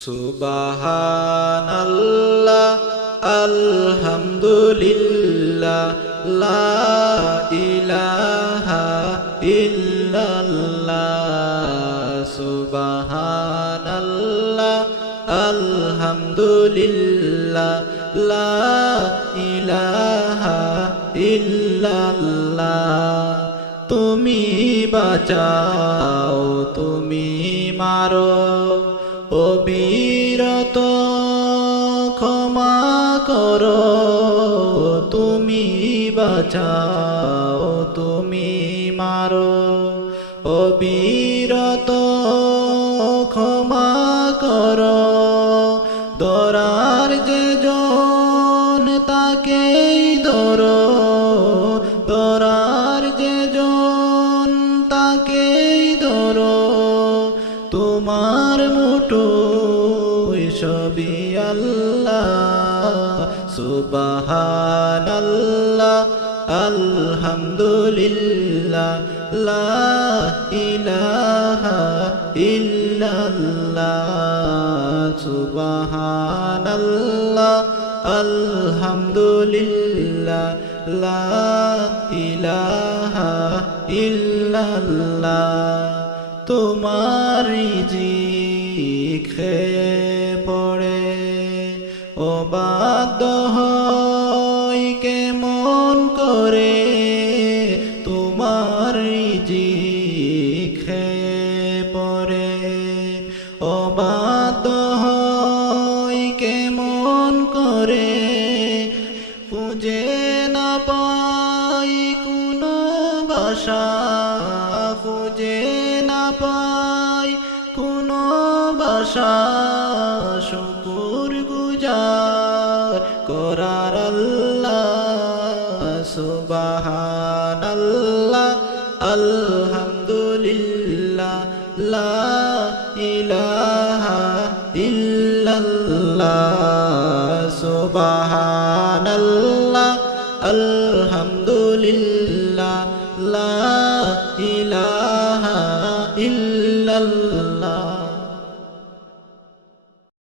সুবহানাল্লাহ আলহামদুলিল্লাহ লা ইলাহা ইল্লাল্লাহ সুবহানাল্লাহ আলহামদুলিল্লাহ লা ইলাহা ইল্লাল্লাহ তুমি বাঁচাও তুমি মারো অবিরত ক্ষমা করো তুমি বাঁচাও তুমি মারো অবিরত ক্ষমা করো ধরার যে জন তাকেই ধরো ধরার যে জন তাকেই ধরো তোমার মুঠোয় সবই আল্লাহ সুবহানাল্লাহ আলহামদুলিল্লাহ লা ইলাহা ইল্লাল্লাহ সুবহানাল্লাহ আলহামদুলিল্লাহ লা ইলাহা ইল্লাল্লাহ তোমার রিজিক খেয়ে পড়ে অবাধ্য হয় কেমন করে তোমার রিজিক খেয়ে পড়ে অবাধ্য হয় কেমন করে খুঁজে না পাই কোনো ভাষা খুঁজে না পাই কোনো ভাষা শুকুর গুজার করার আল্লাহ সুবহানাল্লাহ আলহামদুলিল্লাহ লা ইলাহা ইল্লাল্লাহ সুবহানাল্লাহ আলহামদুলিল্লাহ লা